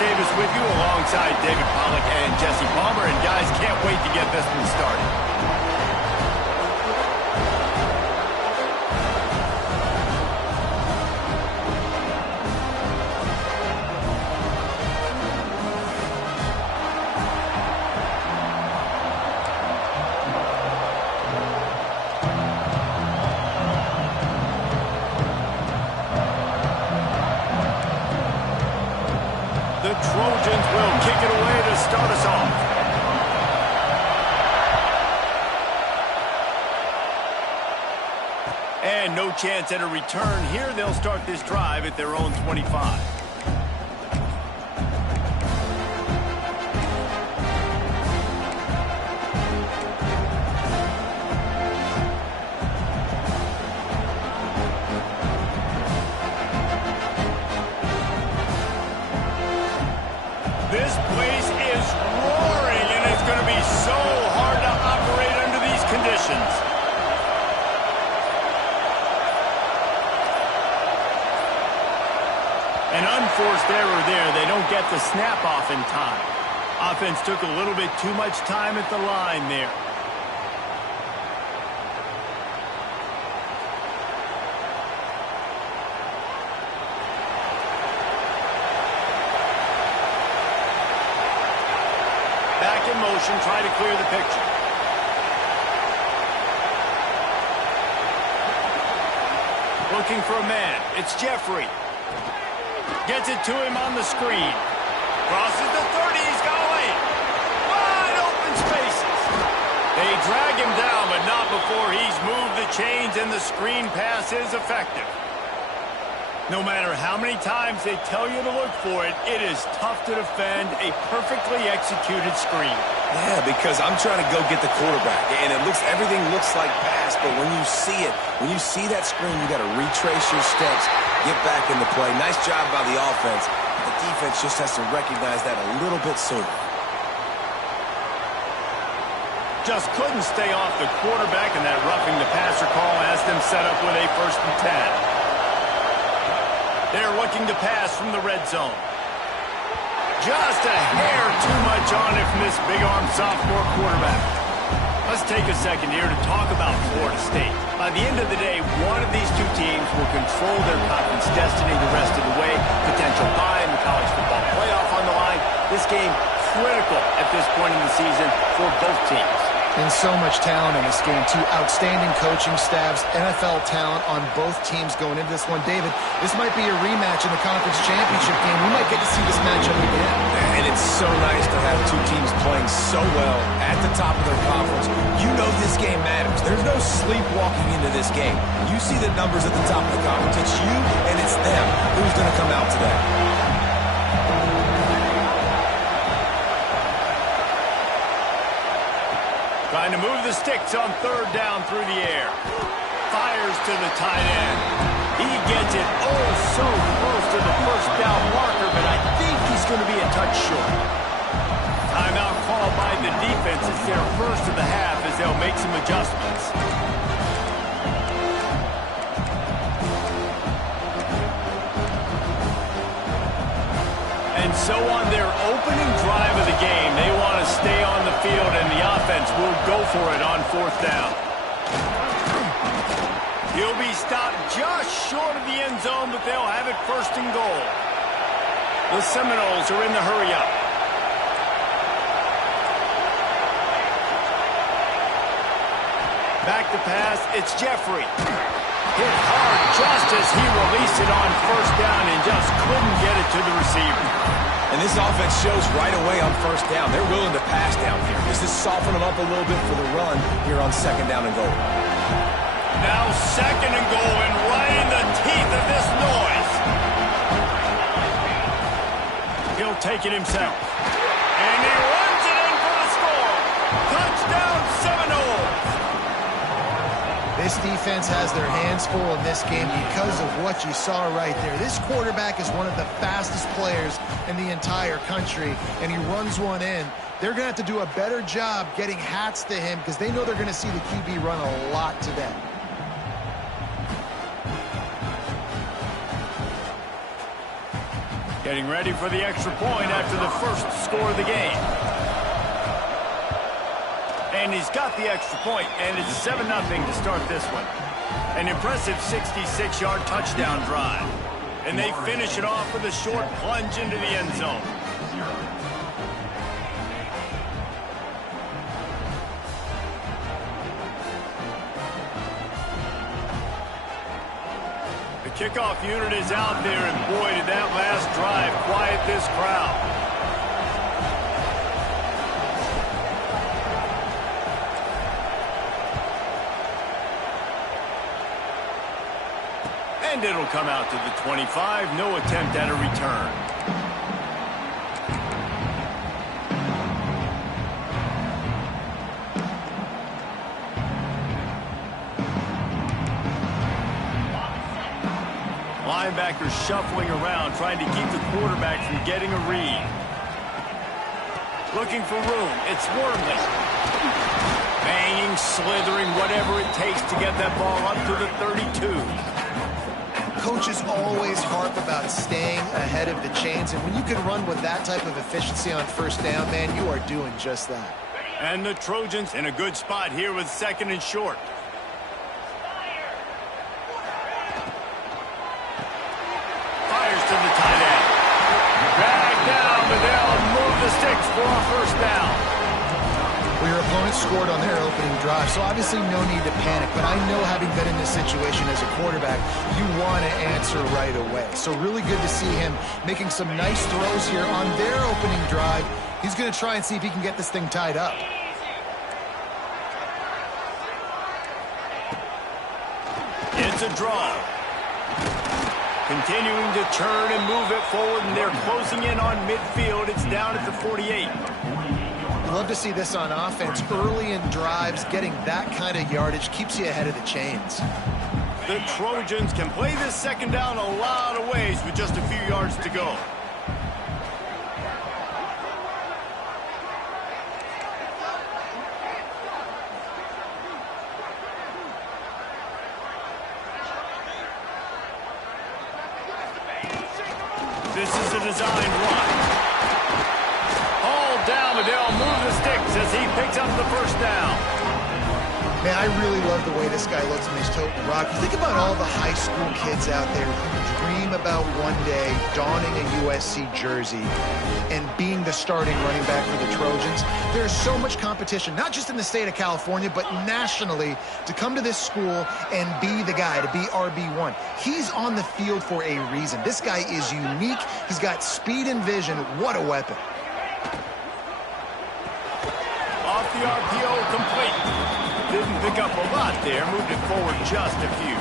Davis with you alongside David Pollack and Jesse Palmer. And guys, can't wait to get this one started. The Trojans will kick it away to start us off. And no chance at a return here. They'll start this drive at their own 25. This place is roaring, and it's going to be so hard to operate under these conditions. An unforced error there. They don't get the snap off in time. Offense took a little bit too much time at the line there. Back in motion, try to clear the picture. Looking for a man. It's Jeffrey. Gets it to him on the screen. Crosses the 30. He's got a lane. Wide open spaces. They drag him down, but not before he's moved the chains, and the screen pass is effective. No matter how many times they tell you to look for it, it is tough to defend a perfectly executed screen. Yeah, because I'm trying to go get the quarterback, and everything looks like pass, but when you see that screen, you got to retrace your steps, get back in the play. Nice job by the offense. The defense just has to recognize that a little bit sooner. Just couldn't stay off the quarterback, and that roughing the passer call has them set up with a 1st and 10. They're looking to pass from the red zone. Just a hair too much on it from this big-arm sophomore quarterback. Let's take a second here to talk about Florida State. By the end of the day, one of these two teams will control their conference destiny the rest of the way. Potential bye in the college football playoff on the line. This game critical at this point in the season for both teams. And so much talent in this game, too. Outstanding coaching staffs, NFL talent on both teams going into this one. David, this might be a rematch in the conference championship game. We might get to see this matchup again. And it's so nice to have two teams playing so well at the top of their conference. You know this game matters. There's no sleepwalking into this game. You see the numbers at the top of the conference. It's you and it's them. Who's going to come out today? Trying to move the sticks on 3rd down through the air. Fires to the tight end. He gets it so close to the 1st down marker, but I think he's going to be a touch short. Timeout called by the defense. It's their 1st of the half as they'll make some adjustments. And so on their opening drive of the game, they want to stay on the field, and the offense will go for it on 4th down. He'll be stopped just short of the end zone, but they'll have it 1st and goal. The Seminoles are in the hurry-up. Back to pass, it's Jeffrey. Hit hard just as he released it on 1st down and just couldn't get it to the receiver. And this offense shows right away on 1st down. They're willing to pass down here. Does this soften them up a little bit for the run here on 2nd down and goal? Now 2nd and goal, and right in the teeth of this noise. He'll take it himself. And he runs it in for the score. Touchdown Seminoles. This defense has their hands full in this game because of what you saw right there. This quarterback is one of the fastest players in the entire country, and he runs one in. They're going to have to do a better job getting hats to him because they know they're going to see the QB run a lot today. Getting ready for the extra point after the first score of the game. And he's got the extra point, and it's 7-0 to start this one. An impressive 66-yard touchdown drive. And they finish it off with a short plunge into the end zone. The kickoff unit is out there, and boy, did that last drive quiet this crowd. And it'll come out to the 25. No attempt at a return. Linebackers shuffling around, trying to keep the quarterback from getting a read. Looking for room. It's Wormley. Banging, slithering, whatever it takes to get that ball up to the 32. Coaches always harp about staying ahead of the chains, and when you can run with that type of efficiency on first down, man, you are doing just that. And the Trojans in a good spot here with 2nd and short. Fires to the tight end. Back down, but they'll move the sticks for a first down. Well, your opponent scored on their opening drive, so obviously no need to panic. But I know, having been in this situation as a quarterback, you want to answer right away. So really good to see him making some nice throws here on their opening drive. He's going to try and see if he can get this thing tied up. It's a draw. Continuing to turn and move it forward, and they're closing in on midfield. It's down at the 48. Love to see this on offense. Early in drives, getting that kind of yardage keeps you ahead of the chains. The Trojans can play this second down a lot of ways with just a few yards to go. This is a designed run. Down, but they'll move the sticks as he picks up the first down. Man, I really love the way this guy looks when he's toting the rock. You think about all the high school kids out there who dream about one day donning a USC jersey and being the starting running back for the Trojans. There's so much competition, not just in the state of California, but nationally, to come to this school and be the guy, to be RB1. He's on the field for a reason. This guy is unique. He's got speed and vision. What a weapon. Off the RPO, complete. Didn't pick up a lot there, moved it forward just a few.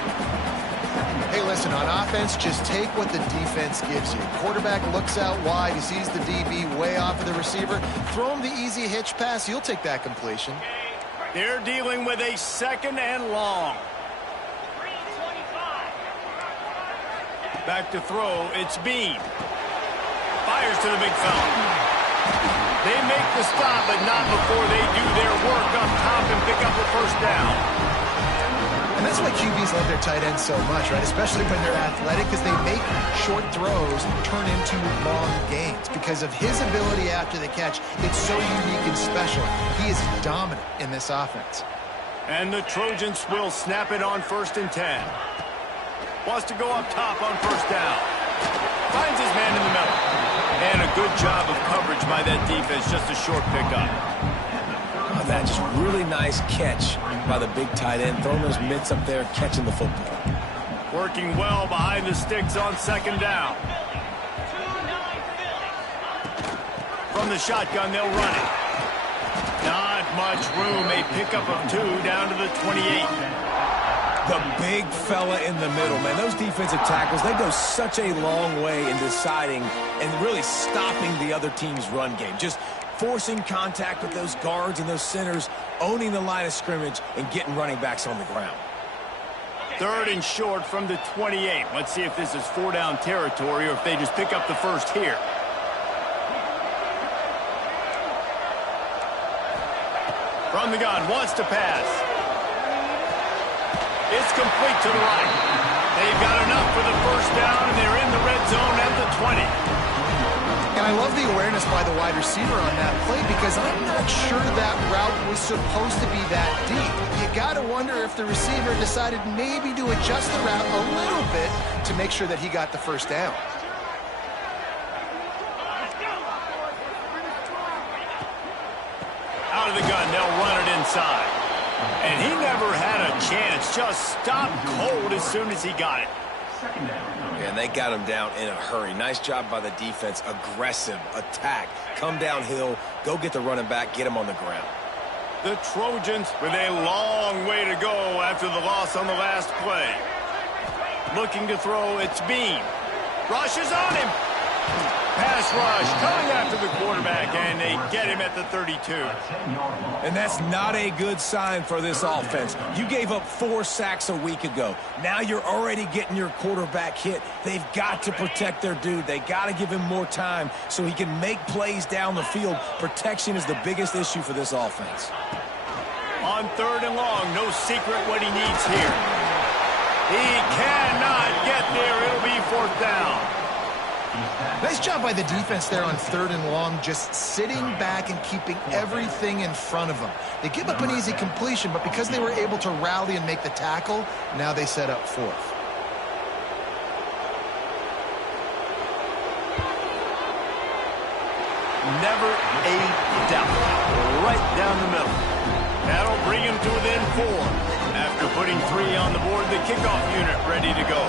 Hey, listen, on offense, just take what the defense gives you. Quarterback looks out wide, he sees the DB way off of the receiver. Throw him the easy hitch pass, you'll take that completion. They're dealing with a 2nd and long. Back to throw, it's Bean. Fires to the big fella. They make the stop, but not before they do their work up top and pick up a first down. And that's why QBs love their tight ends so much, right? Especially when they're athletic, because they make short throws turn into long gains. Because of his ability after the catch, it's so unique and special. He is dominant in this offense. And the Trojans will snap it on 1st and 10. Wants to go up top on first down. Finds his man in the middle. And a good job of coverage by that defense, just a short pickup. Oh, that just really nice catch by the big tight end, throwing those mitts up there, catching the football. Working well behind the sticks on 2nd down. From the shotgun, they'll run it. Not much room, a pickup of 2 down to the 28. The big fella in the middle, man. Those defensive tackles, they go such a long way in deciding and really stopping the other team's run game. Just forcing contact with those guards and those centers, owning the line of scrimmage, and getting running backs on the ground. 3rd and short from the 28. Let's see if this is 4-down territory or if they just pick up the first here. From the gun, wants to pass. It's complete to the right. They've got enough for the first down, and they're in the red zone at the 20. I love the awareness by the wide receiver on that play because I'm not sure that route was supposed to be that deep. You got to wonder if the receiver decided maybe to adjust the route a little bit to make sure that he got the first down. Out of the gun, they'll run it inside. And he never had a chance, just stopped cold as soon as he got it. Yeah, and they got him down in a hurry. Nice job by the defense. Aggressive, attack, come downhill, go get the running back, get him on the ground. The Trojans with a long way to go after the loss on the last play. Looking to throw, it's Bean. Rush is on him. Pass rush coming after the quarterback, and they get him at the 32. And that's not a good sign for this offense. You gave up 4 sacks a week ago. Now you're already getting your quarterback hit. They've got to protect their dude. They got to give him more time so he can make plays down the field. Protection is the biggest issue for this offense. On 3rd and long, no secret what he needs here. He cannot get there. It'll be 4th down. Nice job by the defense there on 3rd and long, just sitting back and keeping everything in front of them. They give up an easy completion, but because they were able to rally and make the tackle, now they set up 4th. Never a doubt. Right down the middle. That'll bring him to within 4. After putting 3 on the board, the kickoff unit ready to go.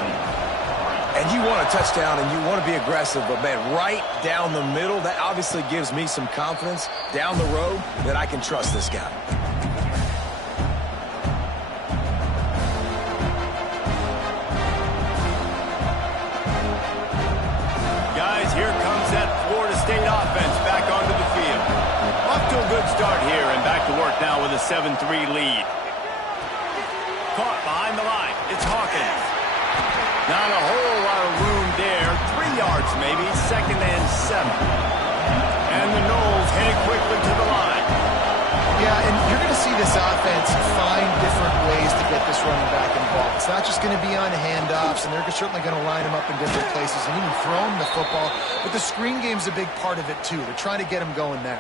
And you want a touchdown and you want to be aggressive, but man, right down the middle, that obviously gives me some confidence down the road that I can trust this guy. Guys, here comes that Florida State offense back onto the field. Off to a good start here and back to work now with a 7-3 lead. Caught behind the line. It's Hawkins. Not a whole lot of room there. 3 yards maybe. 2nd and 7. And the Knowles headed quickly to the line. Yeah, and you're going to see this offense find different ways to get this running back involved. It's not just going to be on handoffs, and they're certainly going to line him up in different places and even throw him the football. But the screen game's a big part of it, too. They're trying to get him going there.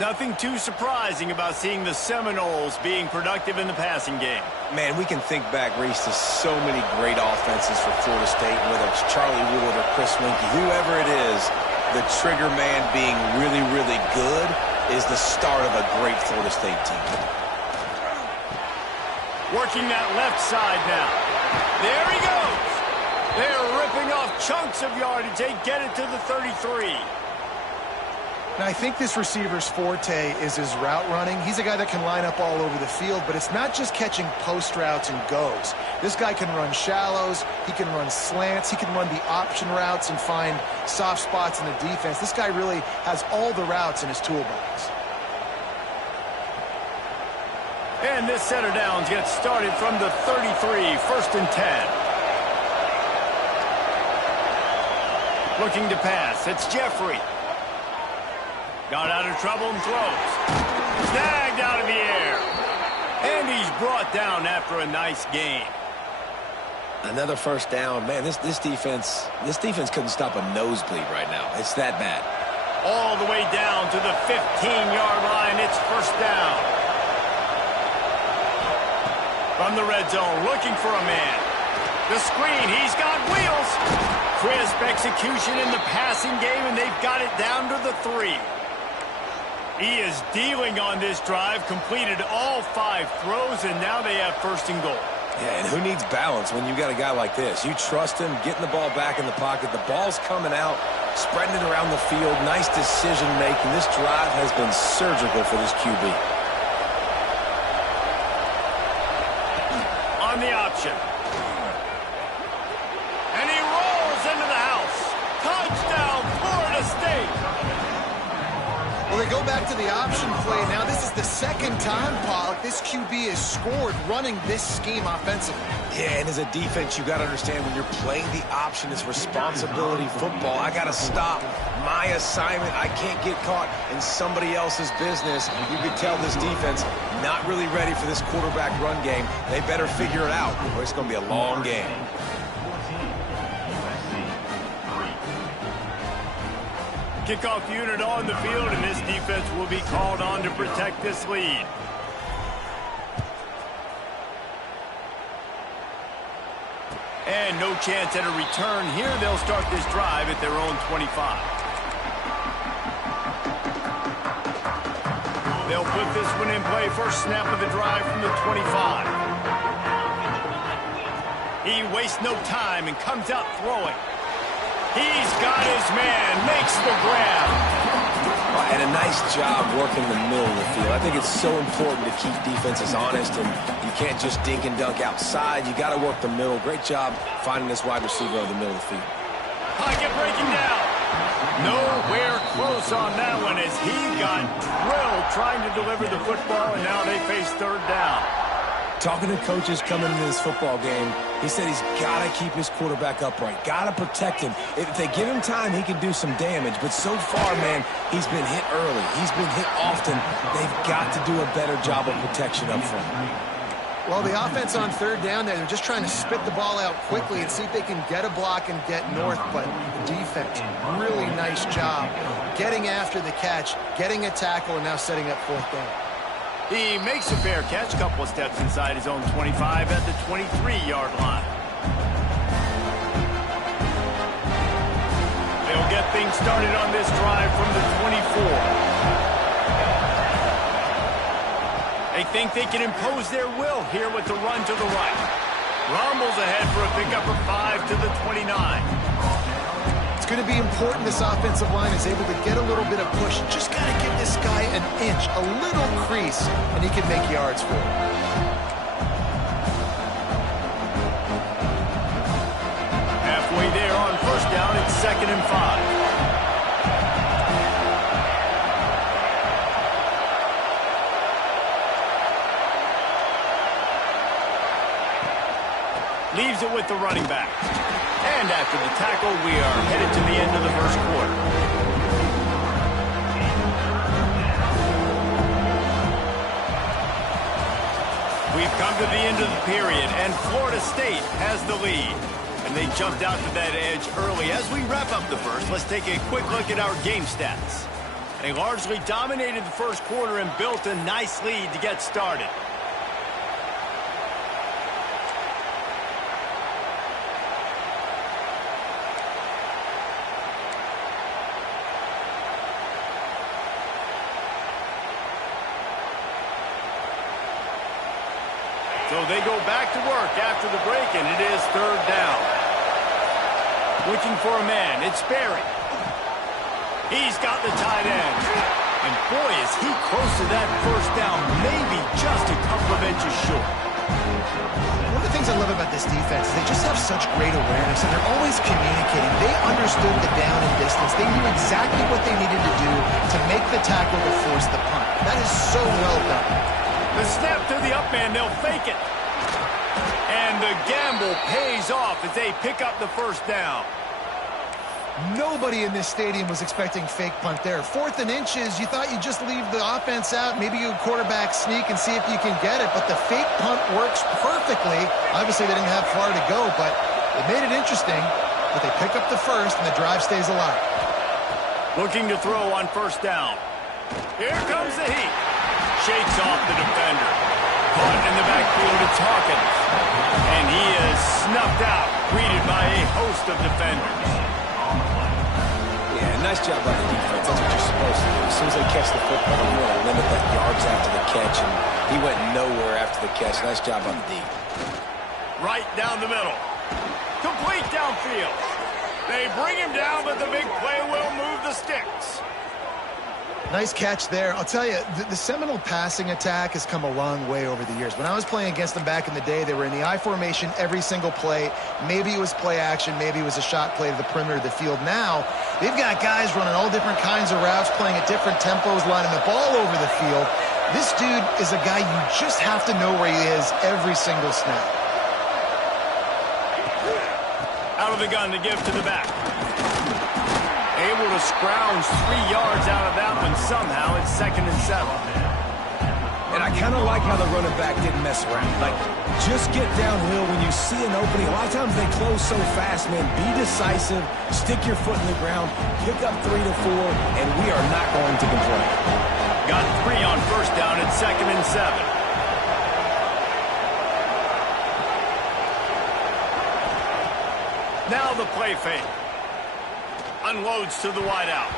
Nothing too surprising about seeing the Seminoles being productive in the passing game. Man, we can think back, Reese, to so many great offenses for Florida State, whether it's Charlie Wood or Chris Winkie, whoever it is, the trigger man being really, really good is the start of a great Florida State team. Working that left side now. There he goes. They're ripping off chunks of yardage. They get it to the 33. Now, I think this receiver's forte is his route running. He's a guy that can line up all over the field, but it's not just catching post routes and goes. This guy can run shallows, he can run slants, he can run the option routes and find soft spots in the defense. This guy really has all the routes in his toolbox. And this set of downs gets started from the 33, 1st and 10. Looking to pass, it's Jeffrey. Got out of trouble and throws. Snagged out of the air. And he's brought down after a nice gain. Another 1st down. Man, this defense couldn't stop a nosebleed right now. It's that bad. All the way down to the 15-yard line. It's 1st down. From the red zone, looking for a man. The screen, he's got wheels. Crisp execution in the passing game, and they've got it down to the 3. He is dealing on this drive, completed all 5 throws, and now they have 1st and goal. Yeah, and who needs balance when you got a guy like this? You trust him, getting the ball back in the pocket. The ball's coming out, spreading it around the field. Nice decision-making. This drive has been surgical for this QB. On the option. And he rolls into the house. Touchdown, Florida State. Well, they go back to the option play. Now, this is the 2nd time, Pollock, this QB has scored running this scheme offensively. Yeah, and as a defense, you got to understand when you're playing the option, it's responsibility football. I got to stop my assignment. I can't get caught in somebody else's business. You could tell this defense not really ready for this quarterback run game. They better figure it out, or it's going to be a long game. Kickoff unit on the field, and this defense will be called on to protect this lead. And no chance at a return here. They'll start this drive at their own 25. They'll put this one in play. First snap of the drive from the 25. He wastes no time and comes out throwing. He's got his man, makes the grab. And a nice job working the middle of the field. I think it's so important to keep defenses honest, and you can't just dink and dunk outside. You got to work the middle. Great job finding this wide receiver on the middle of the field. Pocket breaking down. Nowhere close on that one as he got drilled trying to deliver the football, and now they face third down. Talking to coaches coming into this football game, he said he's got to keep his quarterback upright, got to protect him. If they give him time, he can do some damage. But so far, man, he's been hit early. He's been hit often. They've got to do a better job of protection up front. Well, the offense on third down there, they're just trying to spit the ball out quickly and see if they can get a block and get north. But the defense, really nice job getting after the catch, getting a tackle, and now setting up fourth down. He makes a fair catch, couple of steps inside his own 25 at the 23-yard line. They'll get things started on this drive from the 24. They think they can impose their will here with the run to the right. Rumbles ahead for a pickup of 5 to the 29. It's going to be important this offensive line is able to get a little bit of push. Just got to give this guy an inch, a little crease, and he can make yards for it. Halfway there on first down, it's 2nd and 5. Leaves it with the running back. And after the tackle, we are headed to the end of the first quarter. We've come to the end of the period, and Florida State has the lead. And they jumped out to that edge early. As we wrap up the first, let's take a quick look at our game stats. They largely dominated the first quarter and built a nice lead to get started. So they go back to work after the break, and it is third down. Looking for a man, it's Berry. He's got the tight end. And boy, is he close to that first down, maybe just a couple of inches short. One of the things I love about this defense is they just have such great awareness, and they're always communicating. They understood the down and distance. They knew exactly what they needed to do to make the tackle to force the punt. That is so well done. The snap to the up man, they'll fake it. And the gamble pays off as they pick up the first down. Nobody in this stadium was expecting fake punt there. 4th and inches, you thought you'd just leave the offense out, maybe you quarterback sneak and see if you can get it, but the fake punt works perfectly. Obviously, they didn't have far to go, but it made it interesting. But they pick up the first, and the drive stays alive. Looking to throw on first down. Here comes the heat. Shakes off the defender. Caught in the backfield, it's Hawkins. And he is snuffed out, greeted by a host of defenders. Yeah, nice job by the defense. That's what you're supposed to do. As soon as they catch the football, you want to limit that yards after the catch, and he went nowhere after the catch. Nice job by the D. Right down the middle. Complete downfield. They bring him down, but the big play will move the sticks. Nice catch there. I'll tell you, the Seminole passing attack has come a long way over the years. When I was playing against them back in the day, they were in the I formation every single play. Maybe it was play action. Maybe it was a shot play to the perimeter of the field. Now, they've got guys running all different kinds of routes, playing at different tempos, lining up all over the field. This dude is a guy you just have to know where he is every single snap. Out of the gun to give to the back. Able to scrounge 3 yards out of that one somehow. It's 2nd and 7. And I kind of like how the running back didn't mess around. Like, just get downhill when you see an opening. A lot of times they close so fast, man. Be decisive, stick your foot in the ground, pick up 3 to 4, and we are not going to complain. Got 3 on first down at 2nd and 7. Now the play fake. Unloads to the wideout.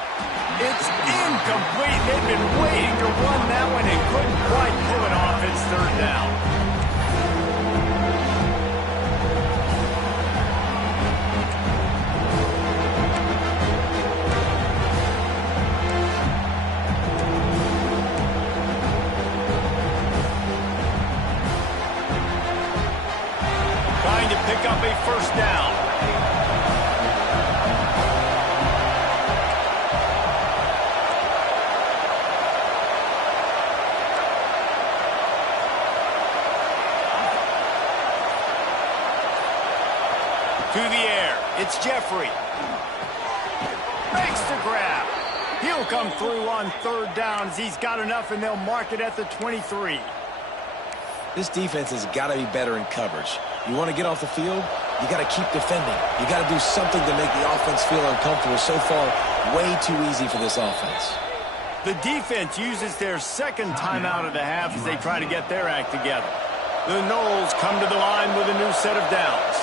It's incomplete. They've been waiting to run that one and couldn't quite pull it off. It's 3rd down. Trying to pick up a first down. To the air, it's Jeffrey. Makes the grab. He'll come through on 3rd down as he's got enough, and they'll mark it at the 23. This defense has got to be better in coverage. You want to get off the field, you got to keep defending. You got to do something to make the offense feel uncomfortable. So far, way too easy for this offense. The defense uses their 2nd timeout of the half as they try to get their act together. The Noles come to the line with a new set of downs.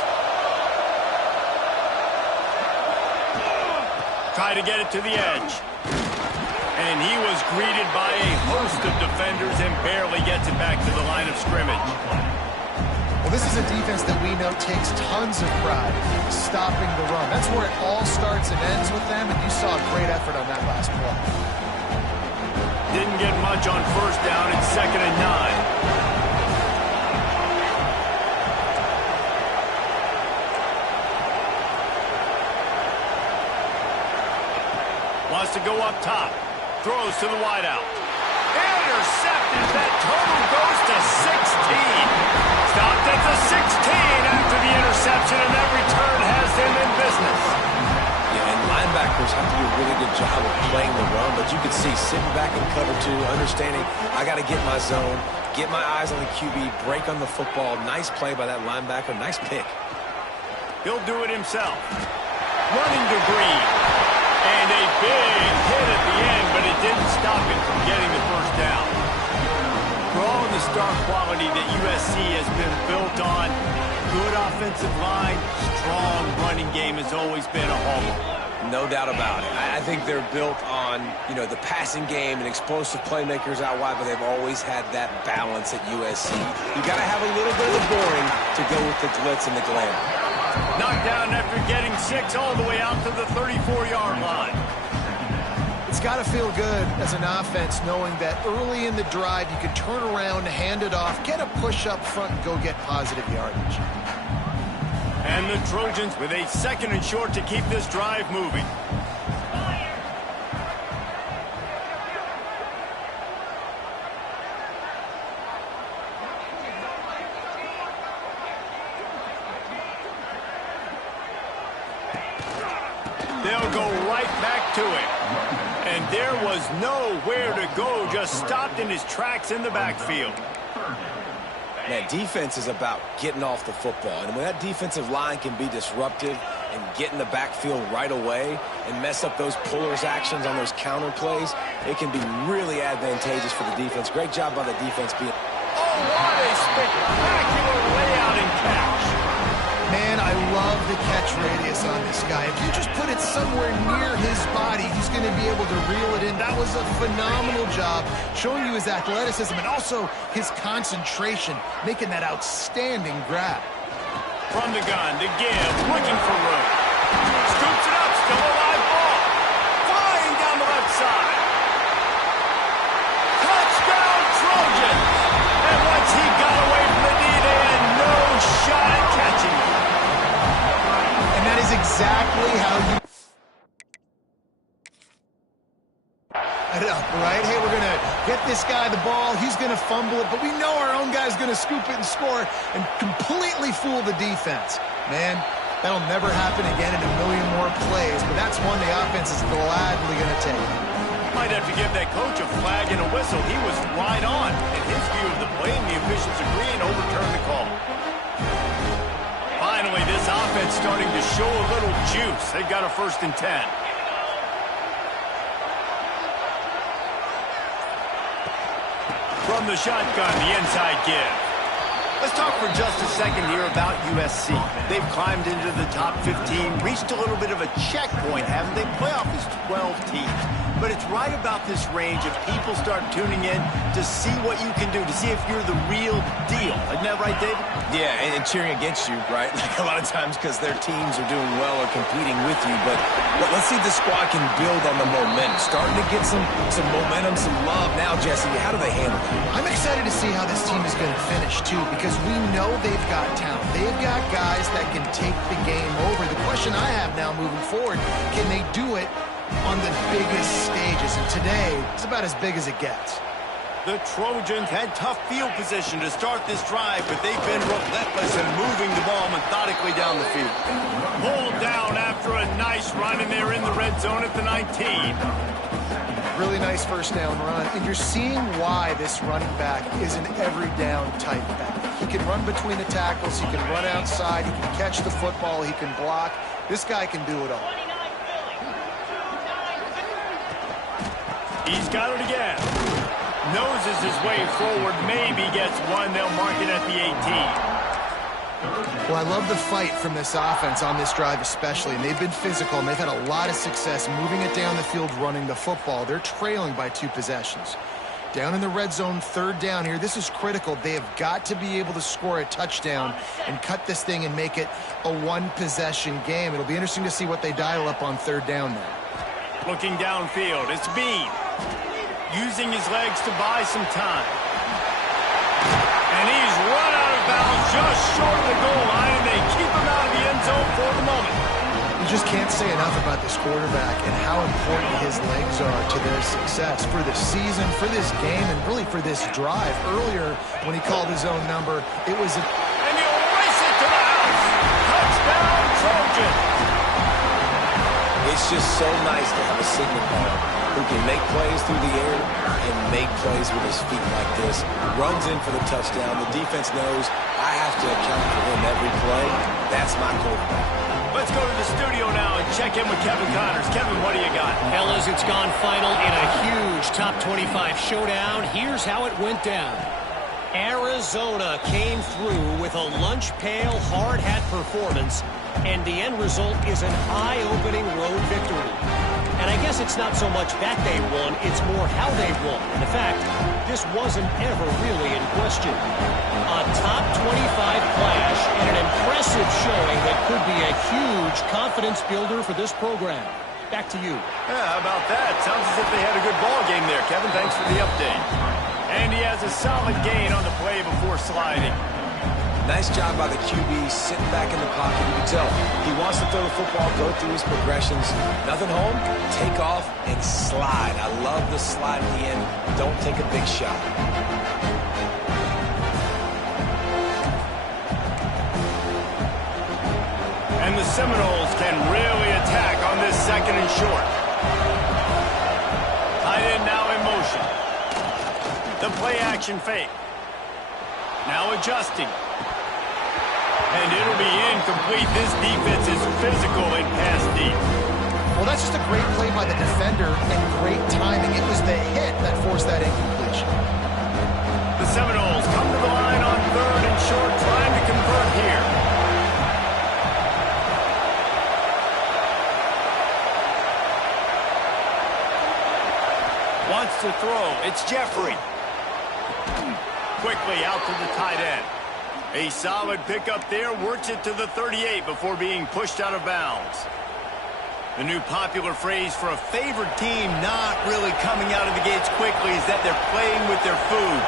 Try to get it to the edge. And he was greeted by a host of defenders and barely gets it back to the line of scrimmage. Well, this is a defense that we know takes tons of pride stopping the run. That's where it all starts and ends with them, and you saw a great effort on that last play. Didn't get much on first down. It's 2nd and 9. Wants to go up top. Throws to the wideout. Intercepted. That total goes to 16. Stopped at the 16 after the interception, and that return has them in business. Yeah, and linebackers have to do a really good job of playing the run, but you can see sitting back in cover 2, understanding I got to get my zone, get my eyes on the QB, break on the football. Nice play by that linebacker. Nice pick. He'll do it himself. Running to Green. And a big hit at the end, but it didn't stop him from getting the first down. For all the star quality that USC has been built on, good offensive line, strong running game has always been a hallmark. No doubt about it. I think they're built on, the passing game and explosive playmakers out wide, but they've always had that balance at USC. You got to have a little bit of the boring to go with the glitz and the glamour. Knocked down after getting 6 all the way out to the 34-yard line. It's got to feel good as an offense knowing that early in the drive you can turn around, hand it off, get a push up front, and go get positive yardage. And the Trojans with a 2nd and short to keep this drive moving. They'll go right back to it. And there was nowhere to go, just stopped in his tracks in the backfield. Man, defense is about getting off the football. And when that defensive line can be disruptive and get in the backfield right away and mess up those pullers actions on those counter plays, it can be really advantageous for the defense. Great job by the defense being... Oh, what a spectacular layout and catch. Man, I love the catch radius on this guy. If you just put it somewhere near his body, he's going to be able to reel it in. That was a phenomenal job, showing you his athleticism and also his concentration, making that outstanding grab. From the gun to give, looking for room. Scoops it up, still a live ball. Flying down the left side. Touchdown, Trojans! And once he got away from the knee, they had no shot at catching him. And that is exactly how you... Right? Hey, we're going to get this guy the ball. He's going to fumble it, but we know our own guy's going to scoop it and score and completely fool the defense. Man, that'll never happen again in a million more plays, but that's one the offense is gladly going to take. Might might have to give that coach a flag and a whistle. He was right on in his view of the play, and the officials agree and overturn the call. Finally, this offense starting to show a little juice. They've got a 1st and 10. From the shotgun, the inside give. Let's talk for just a second here about USC. They've climbed into the top 15, reached a little bit of a checkpoint, haven't they? Playoff is 12 teams. But it's right about this range if people start tuning in to see what you can do, to see if you're the real deal. Isn't that right, David? Yeah, and cheering against you, right? Like a lot of times because their teams are doing well or competing with you. But let's see if the squad can build on the momentum. Starting to get some momentum, some love. Now, Jesse, how do they handle it? I'm excited to see how this team is going to finish, too, because we know they've got talent. They've got guys that can take the game over. The question I have now moving forward, can they do it on the biggest stages? And today, it's about as big as it gets. The Trojans had tough field position to start this drive, but they've been relentless in moving the ball methodically down the field. Pulled down after a nice run, and they're in the red zone at the 19. Really nice 1st down run, and you're seeing why this running back is an every down type back. He can run between the tackles, he can run outside, he can catch the football, he can block. This guy can do it all. He's got it again. Noses his way forward, maybe gets one. They'll mark it at the 18. Well, I love the fight from this offense on this drive especially, and they've been physical, and they've had a lot of success moving it down the field, running the football. They're trailing by 2 possessions. Down in the red zone, 3rd down here. This is critical. They have got to be able to score a touchdown and cut this thing and make it a 1-possession game. It'll be interesting to see what they dial up on 3rd down now. Looking downfield, it's Bean. Using his legs to buy some time. And he's run out of bounds just short of the goal line, and they keep him out of the end zone for the moment. You just can't say enough about this quarterback and how important his legs are to their success for the season, for this game, and really for this drive. Earlier, when he called his own number, it was a... And he'll race it to the house. Touchdown, Trojan. It's just so nice to have a signal caller who can make plays through the air and make plays with his feet like this. Runs in for the touchdown. The defense knows I have to account for him every play. That's my quarterback. Let's go to the studio now and check in with Kevin Connors. Kevin, what do you got? Fellas, it's gone final in a huge top 25 showdown. Here's how it went down. Arizona came through with a lunch pail hard hat performance, and the end result is an eye-opening road victory. And I guess it's not so much that they won, it's more how they won. And in fact, this wasn't ever really in question. A top 25 clash and an impressive showing that could be a huge confidence builder for this program. Back to you. Yeah, how about that? Sounds as if they had a good ball game there, Kevin. Thanks for the update. And he has a solid gain on the play before sliding. Nice job by the QB sitting back in the pocket. You can tell he wants to throw the football, go through his progressions. Nothing home, take off, and slide. I love the slide at the end. Don't take a big shot. And the Seminoles can really attack on this 2nd and short. Tight end now in motion. The play action fake. Now adjusting. And it'll be incomplete. This defense is physical in pass deep. Well, that's just a great play by the defender and great timing. It was the hit that forced that incompletion. The Seminoles come to the line on 3rd and short, trying to convert here. Wants to throw. It's Jeffrey. Quickly out to the tight end. A solid pickup there, works it to the 38 before being pushed out of bounds. The new popular phrase for a favored team not really coming out of the gates quickly is that they're playing with their food.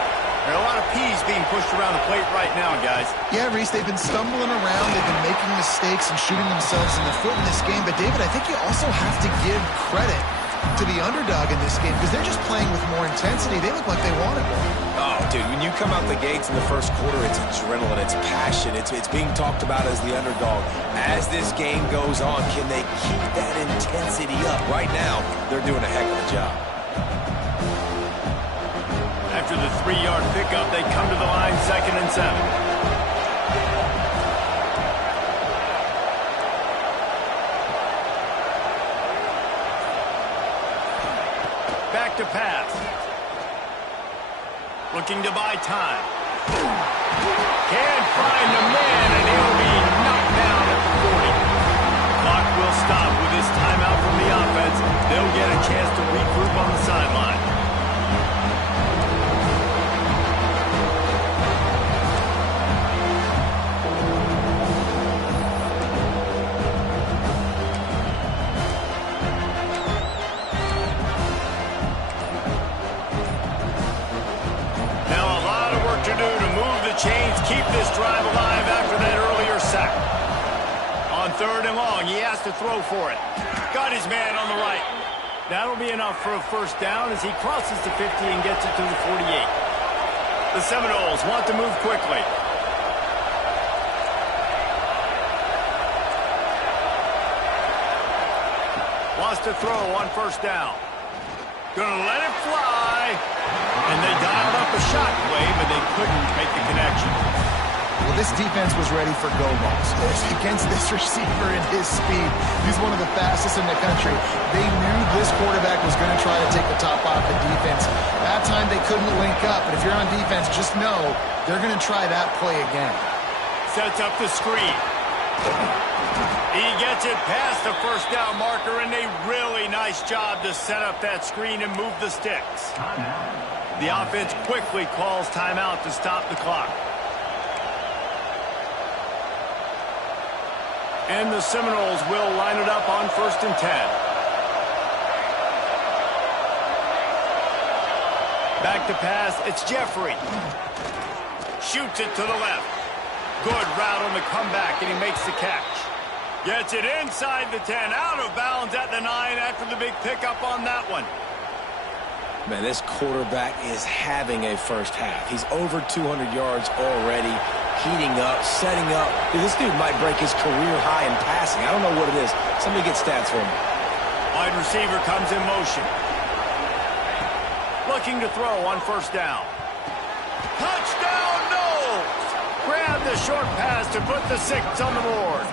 There are a lot of peas being pushed around the plate right now, guys. Yeah, Reese, they've been stumbling around. They've been making mistakes and shooting themselves in the foot in this game. But, David, I think you also have to give credit to the underdog in this game because they're just playing with more intensity. They look like they wanted more. Oh, dude, when you come out the gates in the first quarter, it's adrenaline, it's passion, it's being talked about as the underdog. As this game goes on, can they keep that intensity up? Right now, they're doing a heck of a job. pickup. They come to the line, 2nd and 7. Back to pass. Looking to buy time. Can't find the man, and he'll be knocked down at the 40. Clock will stop with this timeout from the offense. They'll get a chance to regroup on the sideline. Chains keep this drive alive after that earlier sack. On 3rd and long, he has to throw for it. Got his man on the right. That'll be enough for a first down as he crosses the 50 and gets it to the 48. The Seminoles want to move quickly. Wants to throw on 1st down. Gonna let it fly. And they dialed up a shot play, but they couldn't make the connection. Well, this defense was ready for go balls. Against this receiver and his speed, he's one of the fastest in the country. They knew this quarterback was going to try to take the top off the defense. That time they couldn't link up, but if you're on defense, just know they're going to try that play again. Sets up the screen. He gets it past the 1st down marker, and a really nice job to set up that screen and move the sticks. The offense quickly calls timeout to stop the clock. And the Seminoles will line it up on 1st and 10. Back to pass, it's Jeffrey. Shoots it to the left. Good route on the comeback, and he makes the catch. Gets it inside the 10, out of bounds at the 9 after the big pickup on that one. Man, this quarterback is having a first half. He's over 200 yards already, heating up, setting up. This dude might break his career high in passing. I don't know what it is. Somebody get stats for him. Wide receiver comes in motion. Looking to throw on 1st down. Touchdown, Knowles! Grab the short pass to put the 6 on the board.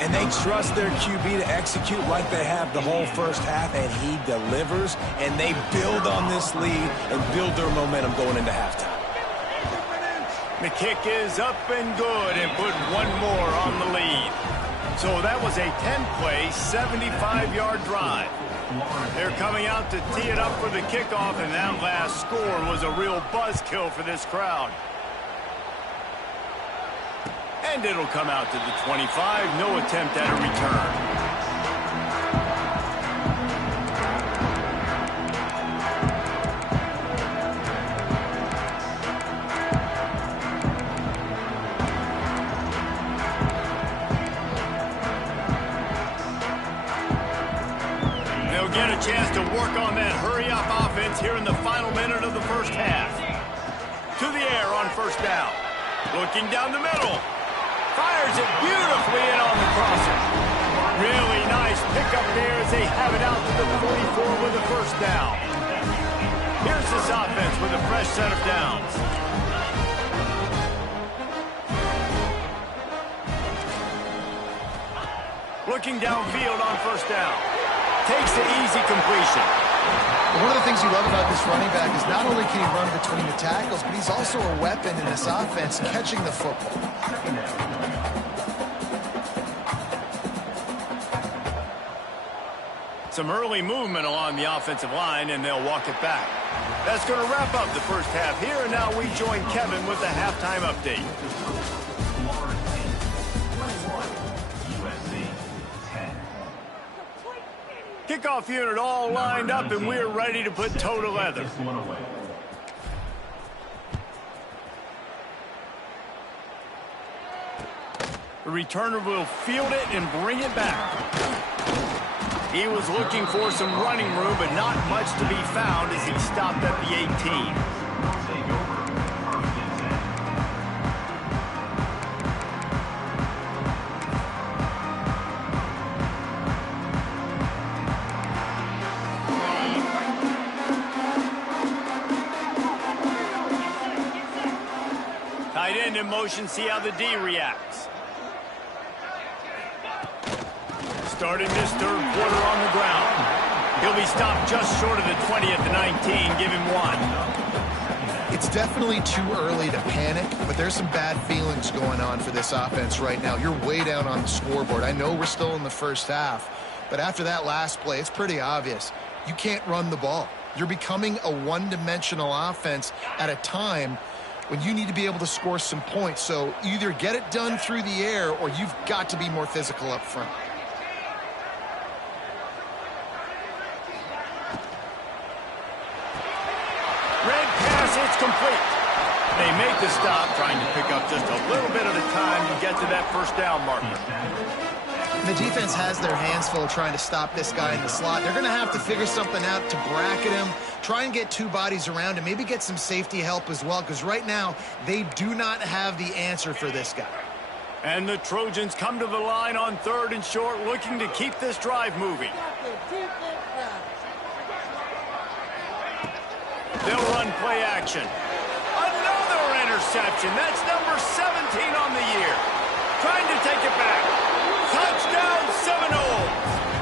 And they trust their QB to execute like they have the whole first half, and he delivers, and they build on this lead and build their momentum going into halftime. The kick is up and good and put one more on the lead. So that was a 10-play, 75-yard drive. They're coming out to tee it up for the kickoff, and that last score was a real buzzkill for this crowd. And it'll come out to the 25. No attempt at a return. They'll get a chance to work on that hurry-up offense here in the final minute of the first half. To the air on 1st down. Looking down the middle. Fires it beautifully in on the crosser. Really nice pickup there as they have it out to the 44 with the 1st down. Here's this offense with a fresh set of downs. Looking downfield on 1st down. Takes the easy completion. One of the things you love about this running back is not only can he run between the tackles, but he's also a weapon in this offense catching the football. Some early movement along the offensive line, and they'll walk it back. That's going to wrap up the first half here, and now we join Kevin with the halftime update. USC 10. Kickoff unit all lined up, and we're ready to put toe to leather. The returner will field it and bring it back. He was looking for some running room, but not much to be found as he stopped at the 18. end in motion, see how the D reacts. Starting this third quarter on the ground. He'll be stopped just short of the 20 at the 19. Give him 1. It's definitely too early to panic, but there's some bad feelings going on for this offense right now. You're way down on the scoreboard. I know we're still in the first half, but after that last play, it's pretty obvious. You can't run the ball. You're becoming a one-dimensional offense at a time when you need to be able to score some points. So either get it done through the air or you've got to be more physical up front. Red pass, it's complete. They make the stop, trying to pick up just a little bit at a time to get to that first down marker. The defense has their hands full trying to stop this guy in the slot. They're going to have to figure something out to bracket him, try and get 2 bodies around him, maybe get some safety help as well, because right now they do not have the answer for this guy. And the Trojans come to the line on 3rd and short, looking to keep this drive moving. They'll run play action. Another interception. That's number 17 on the year. Trying to take it back. Touchdown, Seminoles.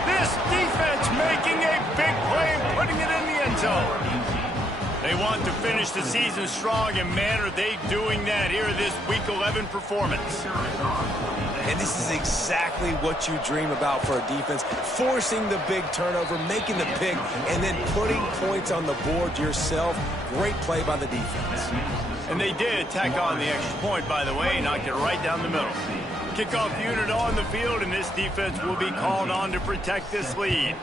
This defense making a big play and putting it in the end zone. They want to finish the season strong, and man, are they doing that here in this Week 11 performance. And this is exactly what you dream about for a defense. Forcing the big turnover, making the pick, and then putting points on the board yourself. Great play by the defense. And they did tack on the extra point, by the way, knocked it right down the middle. Kickoff unit on the field, and this defense will be called on to protect this lead.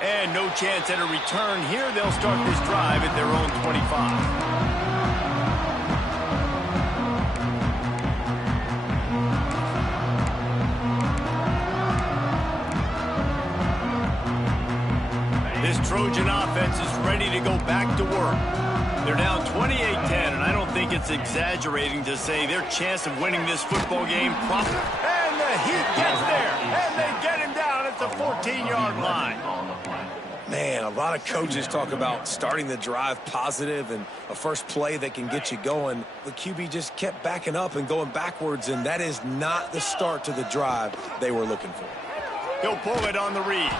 And no chance at a return here. They'll start this drive at their own 25. This Trojan offense is ready to go back to work. They're down 28-10, and I don't think it's exaggerating to say their chance of winning this football game probably. And the Heat gets there, and they get him down at the 14-yard line. Man, a lot of coaches talk about starting the drive positive and a first play that can get you going. The QB just kept backing up and going backwards, and that is not the start to the drive they were looking for. He'll pull it on the read.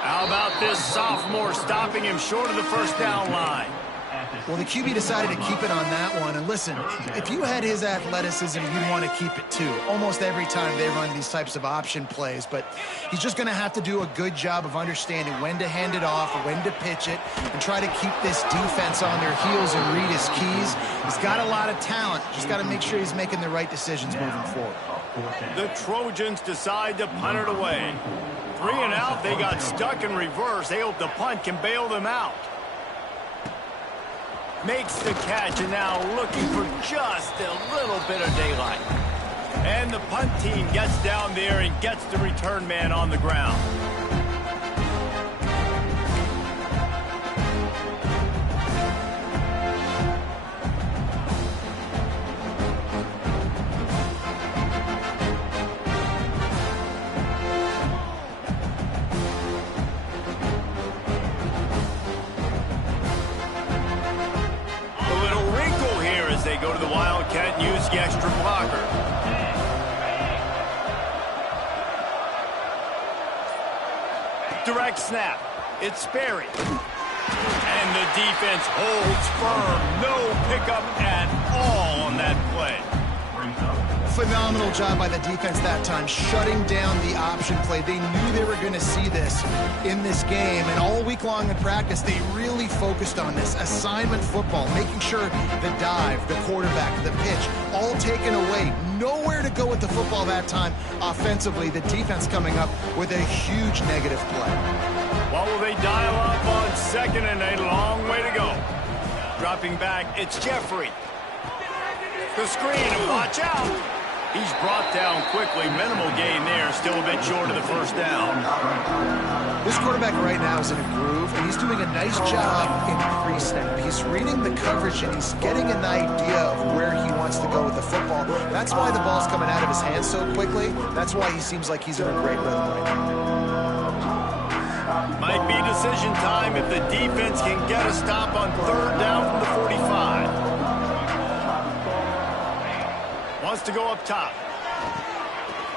How about this sophomore stopping him short of the first down line? Well, the QB decided to keep it on that one. And listen, if you had his athleticism, you'd want to keep it too. Almost every time they run these types of option plays. But he's just going to have to do a good job of understanding when to hand it off or when to pitch it and try to keep this defense on their heels and read his keys. He's got a lot of talent. Just got to make sure he's making the right decisions moving forward. The Trojans decide to punt it away. 3 and out, they got stuck in reverse. They hope the punt can bail them out. Makes the catch, and now looking for just a little bit of daylight. And the punt team gets down there and gets the return man on the ground. They go to the Wildcat and use the extra blocker. Direct snap. It's Sperry. And the defense holds firm. No pickup at all on that play. Phenomenal job by the defense that time, shutting down the option play. They knew they were going to see this in this game, and all week long in practice, they really focused on this. Assignment football, making sure the dive, the quarterback, the pitch, all taken away. Nowhere to go with the football that time offensively. The defense coming up with a huge negative play. Well, will they dial up on 2nd and a long way to go? Dropping back, it's Jeffrey. The screen, and watch out. He's brought down quickly. Minimal gain there. Still a bit short of the first down. This quarterback right now is in a groove, and he's doing a nice job in pre-snap. He's reading the coverage, and he's getting an idea of where he wants to go with the football. That's why the ball's coming out of his hands so quickly. That's why he seems like he's in a great rhythm right now. Might be decision time if the defense can get a stop on third down from the 45. Wants to go up top.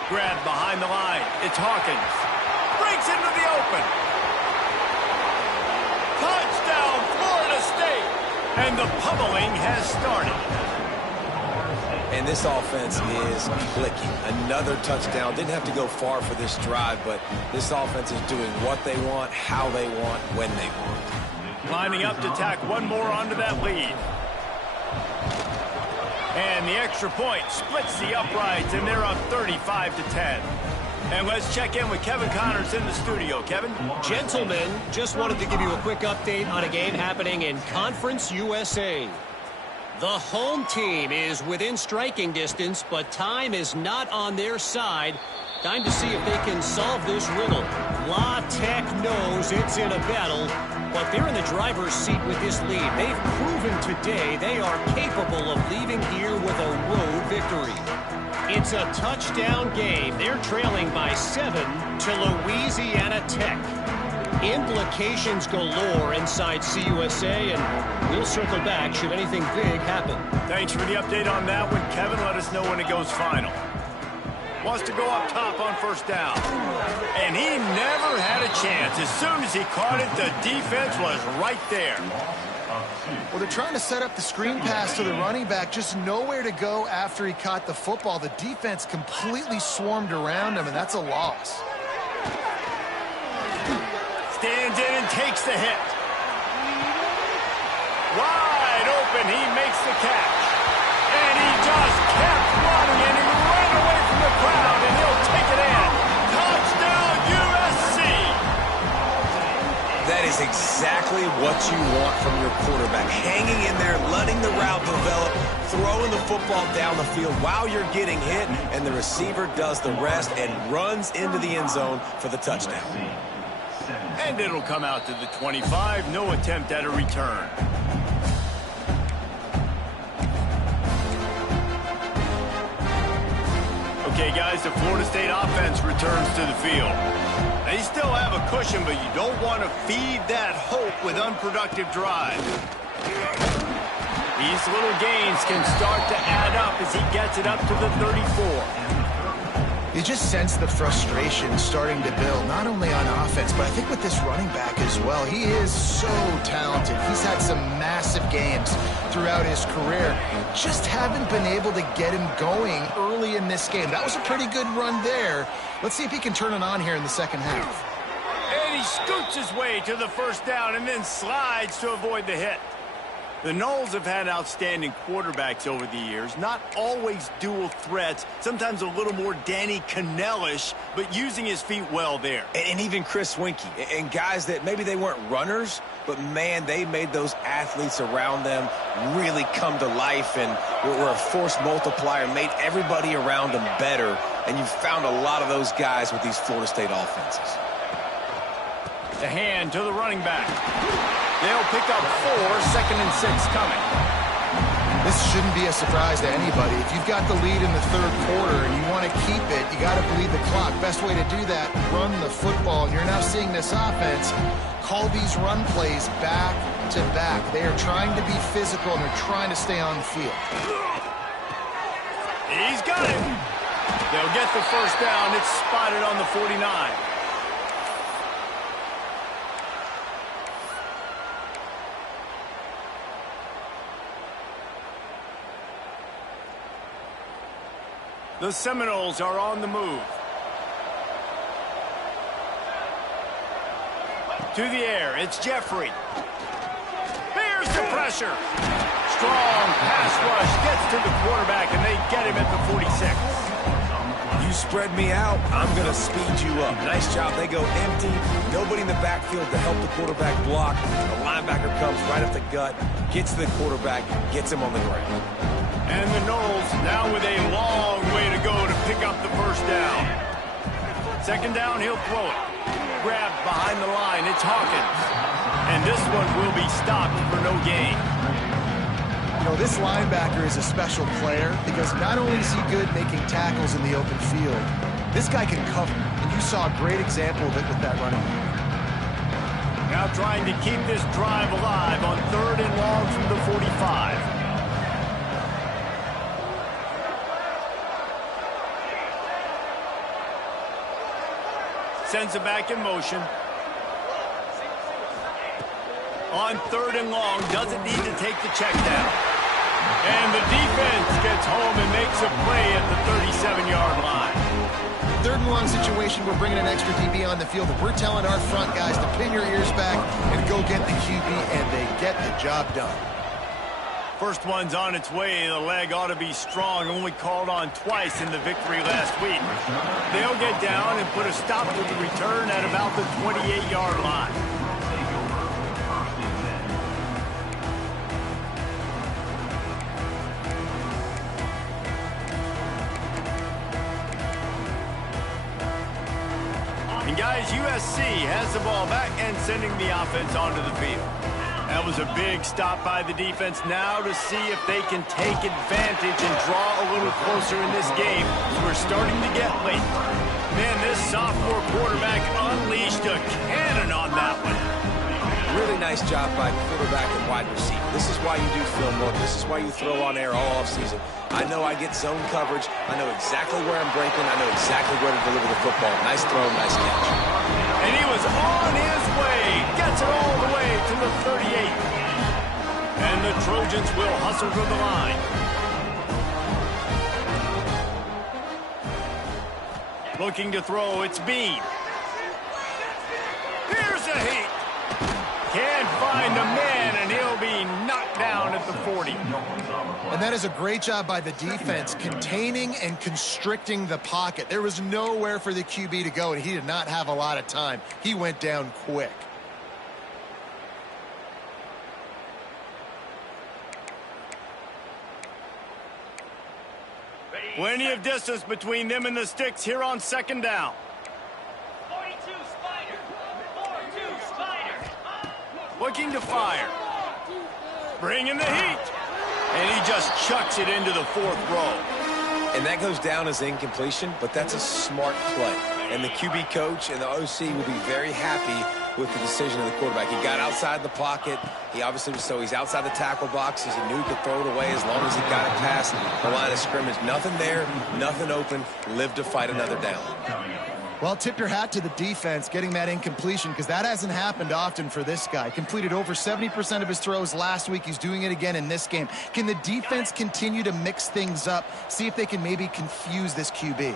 Grab behind the line. It's Hawkins. Breaks into the open. Touchdown, Florida State. And the pummeling has started. And this offense is clicking. Another touchdown. Didn't have to go far for this drive, but this offense is doing what they want, how they want, when they want. Lining up to tack one more onto that lead. And the extra point splits the uprights, and they're up 35-10. And let's check in with Kevin Connors in the studio. Kevin? Gentlemen, just wanted to give you a quick update on a game happening in Conference USA. The home team is within striking distance, but time is not on their side. Time to see if they can solve this riddle. La Tech knows it's in a battle, but they're in the driver's seat with this lead. They've proven today they are capable of leaving here with a road victory. It's a touchdown game. They're trailing by 7 to Louisiana Tech. Implications galore inside CUSA, and we'll circle back should anything big happen. Thanks for the update on that one, Kevin. Let us know when it goes final. Wants to go up top on first down. And he never had a chance. As soon as he caught it, the defense was right there. Well, they're trying to set up the screen pass to the running back. Just nowhere to go after he caught the football. The defense completely swarmed around him, and that's a loss. Stands in and takes the hit. Wide open, he makes the catch. And he just kept running, and he ran away from the crowd, and he'll take it in. Touchdown, USC! That is exactly what you want from your quarterback. Hanging in there, letting the route develop, throwing the football down the field while you're getting hit, and the receiver does the rest and runs into the end zone for the touchdown. And it'll come out to the 25. No attempt at a return. Okay, guys, the Florida State offense returns to the field. They still have a cushion, but you don't want to feed that hope with unproductive drives. These little gains can start to add up as he gets it up to the 34. You just sense the frustration starting to build, not only on offense, but I think with this running back as well. He is so talented. He's had some massive games throughout his career. Just haven't been able to get him going early in this game. That was a pretty good run there. Let's see if he can turn it on here in the second half. And he scoots his way to the first down and then slides to avoid the hit. The Noles have had outstanding quarterbacks over the years, not always dual threats, sometimes a little more Danny Cannell-ish, but using his feet well there. And even Chris Winkie, and guys that maybe they weren't runners, but man, they made those athletes around them really come to life and were a force multiplier, made everybody around them better, and you've found a lot of those guys with these Florida State offenses. The hand to the running back. They'll pick up 4, 2nd and 6 coming. This shouldn't be a surprise to anybody. If you've got the lead in the third quarter and you want to keep it, you got to bleed the clock. Best way to do that, run the football. And you're now seeing this offense call these run plays back to back. They are trying to be physical, and they're trying to stay on the field. He's got it. They'll get the first down. It's spotted on the 49. The Seminoles are on the move. To the air, it's Jeffrey. Bears the pressure. Strong pass rush gets to the quarterback, and they get him at the 46. You spread me out, I'm going to speed you up. Nice job. They go empty. Nobody in the backfield to help the quarterback block. The linebacker comes right up the gut, gets to the quarterback, gets him on the ground. And the Noles now with a long way to go to pick up the first down. Second down, he'll throw it. Grabbed behind the line, it's Hawkins. And this one will be stopped for no gain. You know, this linebacker is a special player because not only is he good making tackles in the open field, this guy can cover. And you saw a great example of it with that running back. trying to keep this drive alive on 3rd and long from the 45. Sends it back in motion. On 3rd and long, doesn't need to take the check down. And the defense gets home and makes a play at the 37-yard line. 3rd and long situation, we're bringing an extra DB on the field. We're telling our front guys to pin your ears back and go get the QB, and they get the job done. First one's on its way. The leg ought to be strong. Only called on twice in the victory last week. They'll get down and put a stop to the return at about the 28-yard line. And guys, USC has the ball back and sending the offense onto the field. That was a big stop by the defense. Now to see if they can take advantage and draw a little closer in this game. We're starting to get late. Man, this sophomore quarterback unleashed a cannon on that one. Really nice job by quarterback and wide receiver. This is why you do film work. This is why you throw on air all offseason. I know I get zone coverage. I know exactly where I'm breaking. I know exactly where to deliver the football. Nice throw, nice catch. And he was on his way. Gets it all the way to the 38. And the Trojans will hustle to the line. Looking to throw, it's Bean. Here's a heat. Can't find a man, and he'll be knocked down at the 40. And that is a great job by the defense, containing and constricting the pocket. There was nowhere for the QB to go, and he did not have a lot of time. He went down quick. Plenty of distance between them and the sticks here on 2nd down. 42 Spider. 42 Spider. Looking to fire. Bringing the heat. And he just chucks it into the 4th row. And that goes down as incompletion, but that's a smart play. And the QB coach and the OC will be very happy with the decision of the quarterback. He got outside the pocket. He obviously was he's outside the tackle boxes. He knew he could throw it away as long as he got it past the line of scrimmage. Nothing there, nothing open. Live to fight another down. Well, tip your hat to the defense getting that incompletion, because that hasn't happened often for this guy. Completed over 70% of his throws last week. He's doing it again in this game. Can the defense continue to mix things up, see if they can maybe confuse this QB?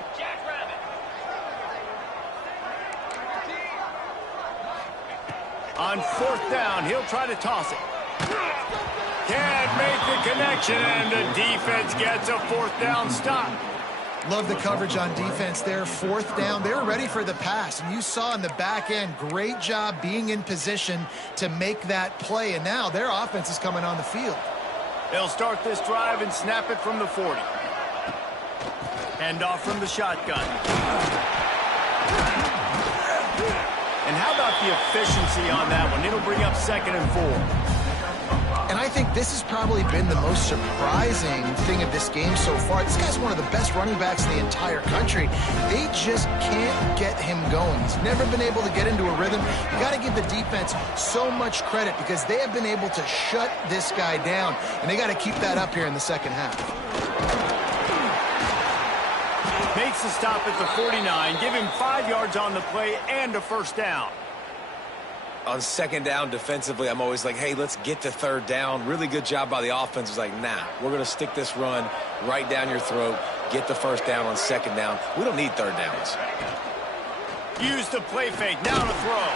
On 4th down, he'll try to toss it. Can't make the connection, and the defense gets a 4th down stop. Love the coverage on defense there. 4th down, they're ready for the pass. And you saw in the back end, great job being in position to make that play. And now their offense is coming on the field. They'll start this drive and snap it from the 40. Hand off from the shotgun. And how about the efficiency on that one? It'll bring up 2nd and 4. And I think this has probably been the most surprising thing of this game so far. This guy's one of the best running backs in the entire country. They just can't get him going. He's never been able to get into a rhythm. You got to give the defense so much credit, because they have been able to shut this guy down, and they got to keep that up here in the 2nd half. Makes the stop at the 49. Give him 5 yards on the play and a 1st down. On 2nd down defensively, I'm always like, hey, let's get to 3rd down. Really good job by the offense. It's like, nah, we're going to stick this run right down your throat, get the 1st down on 2nd down. We don't need 3rd downs. Use the play fake, now to throw.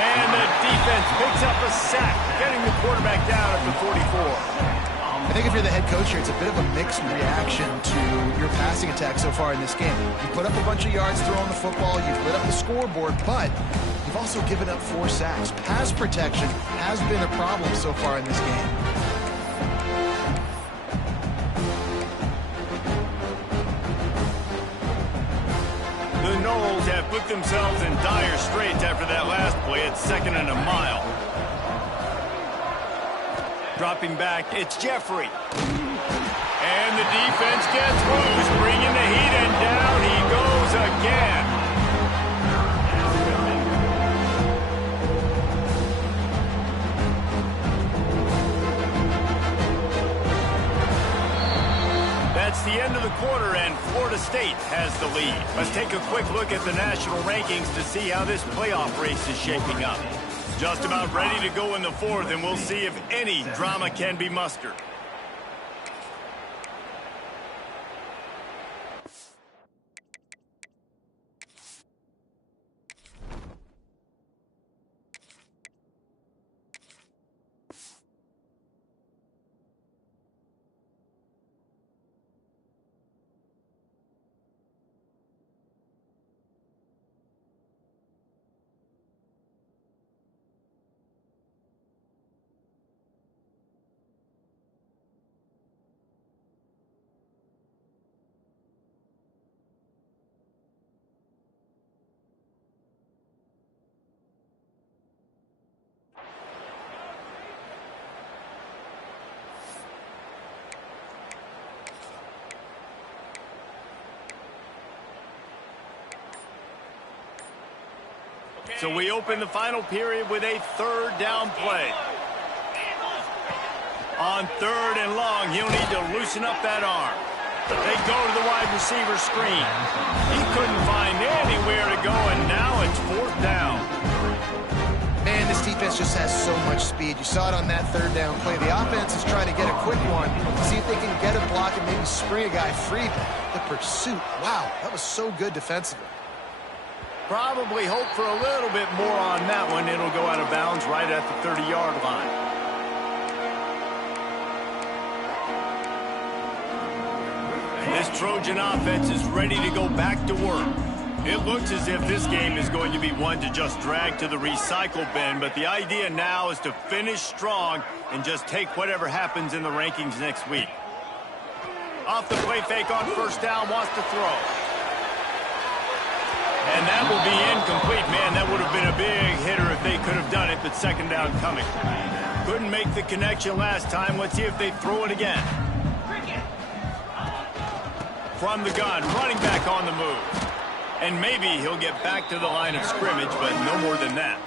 And the defense picks up a sack, getting the quarterback down at the 44. I think if you're the head coach here, it's a bit of a mixed reaction to your passing attack so far in this game. You put up a bunch of yards throwing the football, you've lit up the scoreboard, but you've also given up 4 sacks. Pass protection has been a problem so far in this game. The Noles have put themselves in dire straits after that last play. It's 2nd and a mile. Dropping back, it's Jeffrey. And the defense gets loose, bringing the heat, and down he goes again. State has the lead. Let's take a quick look at the national rankings to see how this playoff race is shaping up. Just about ready to go in the fourth, and we'll see if any drama can be mustered. So we open the final period with a third down play. On third and long, he'll need to loosen up that arm. They go to the wide receiver screen. He couldn't find anywhere to go, and now it's fourth down. Man, this defense just has so much speed. You saw it on that third down play. The offense is trying to get a quick one, see if they can get a block and maybe spring a guy free. The pursuit, wow, that was so good defensively. Probably hope for a little bit more on that one. It'll go out of bounds right at the 30-yard line. This Trojan offense is ready to go back to work. It looks as if this game is going to be one to just drag to the recycle bin, but the idea now is to finish strong and just take whatever happens in the rankings next week. Off the play fake on first down, wants to throw. And that will be incomplete. Man, that would have been a big hitter if they could have done it, but second down coming. Couldn't make the connection last time. Let's see if they throw it again. From the gun, running back on the move. And maybe he'll get back to the line of scrimmage, but no more than that.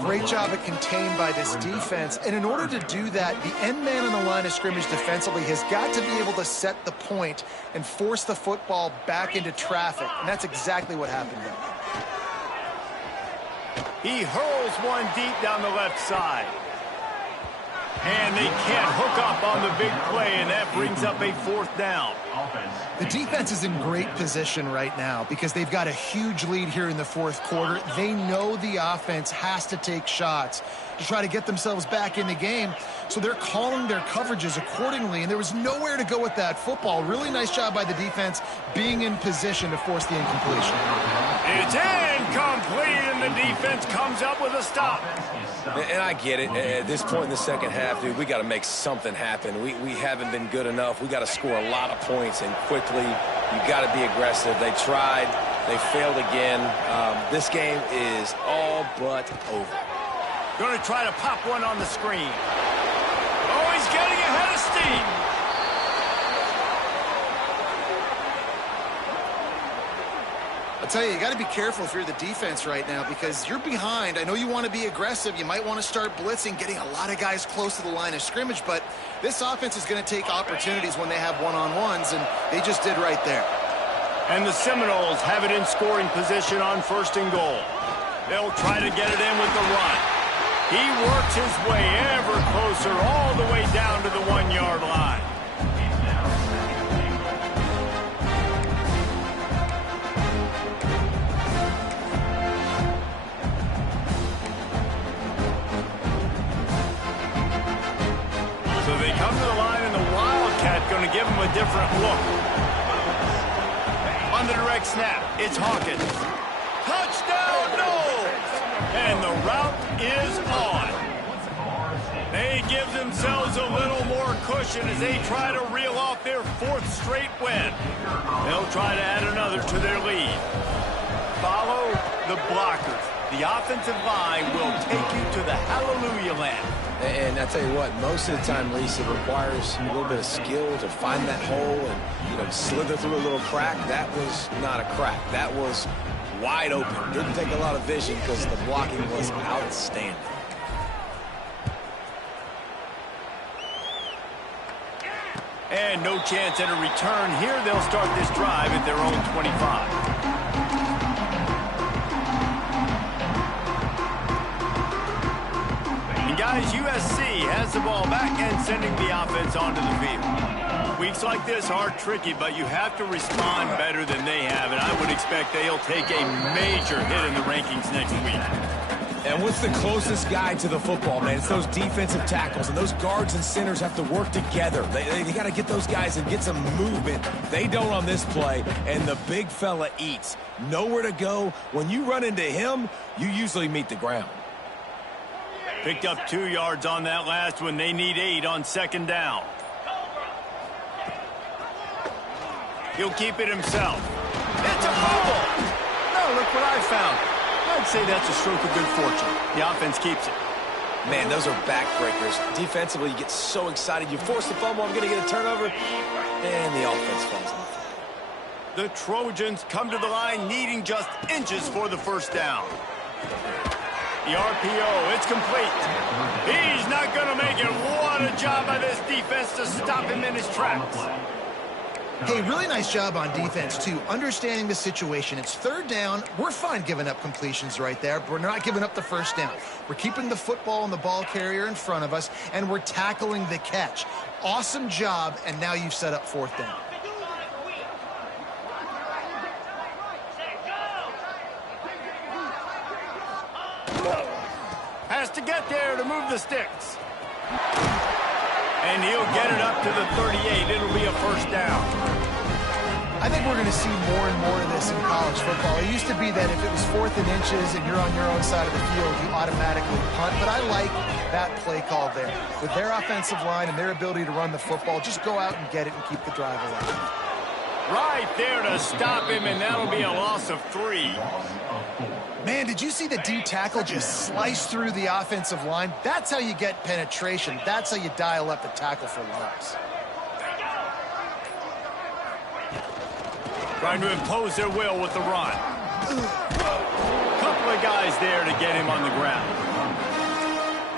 Great job at contained by this defense. And in order to do that, the end man on the line of scrimmage defensively has got to be able to set the point and force the football back into traffic. And that's exactly what happened there. He hurls one deep down the left side. And they can't hook up on the big play, and that brings up a fourth down. The defense is in great position right now because they've got a huge lead here in the fourth quarter. They know the offense has to take shots to try to get themselves back in the game, so they're calling their coverages accordingly, and there was nowhere to go with that football. Really nice job by the defense being in position to force the incompletion. It's incomplete, and the defense comes up with a stop. And I get it. At this point in the second half, dude, we got to make something happen. We haven't been good enough. We got to score a lot of points, and quickly. You got to be aggressive. They tried. They failed again. This game is all but over. Going to try to pop one on the screen. Oh, he's getting ahead of steam. I'll tell you got to be careful if you're the defense right now because you're behind. I know you want to be aggressive. You might want to start blitzing, getting a lot of guys close to the line of scrimmage, but this offense is going to take opportunities when they have one-on-ones, and they just did right there. And the Seminoles have it in scoring position on first and goal. They'll try to get it in with the run. He works his way ever closer all the way down to the 1-yard line. So they come to the line, and the Wildcat going to give him a different look. On the direct snap, it's Hawkins. Touchdown, no! And the route is on. They give themselves a little more cushion as they try to reel off their fourth straight win. They'll try to add another to their lead. Follow the blockers. The offensive line will take you to the hallelujah land. And I tell you what, most of the time, Reese, it requires a little bit of skill to find that hole and, slither through a little crack. That was not a crack. That was wide open. Didn't take a lot of vision because the blocking was outstanding. And no chance at a return here. They'll start this drive at their own 25. And guys, USC has the ball back and sending the offense onto the field. Weeks like this are tricky, but you have to respond better than they have, and I would expect they'll take a major hit in the rankings next week. And what's the closest guy to the football, man? It's those defensive tackles, and those guards and centers have to work together. They got to get those guys and get some movement. They don't on this play, and the big fella eats. Nowhere to go. When you run into him, you usually meet the ground. Picked up 2 yards on that last one. They need 8 on second down. He'll keep it himself. It's a fumble! No, look what I found. I'd say that's a stroke of good fortune. The offense keeps it. Man, those are backbreakers. Defensively, you get so excited. You force the fumble, I'm going to get a turnover, and the offense falls off. The Trojans come to the line needing just inches for the first down. The RPO, it's complete. He's not going to make it. What a job by this defense to stop him in his tracks. Hey, really nice job on defense, too, understanding the situation. It's third down. We're fine giving up completions right there, but we're not giving up the first down. We're keeping the football and the ball carrier in front of us, and we're tackling the catch. Awesome job, and now you've set up fourth down. Has to get there to move the sticks. And he'll get it up to the 38. It'll be a first down. I think we're going to see more and more of this in college football. It used to be that if it was 4th and inches and you're on your own side of the field, you automatically punt. But I like that play call there. With their offensive line and their ability to run the football, just go out and get it and keep the drive alive. Right there to stop him, and that'll be a loss of 3. Man, did you see the D tackle just slice through the offensive line? That's how you get penetration. That's how you dial up the tackle for loss. Trying to impose their will with the run. Couple of guys there to get him on the ground.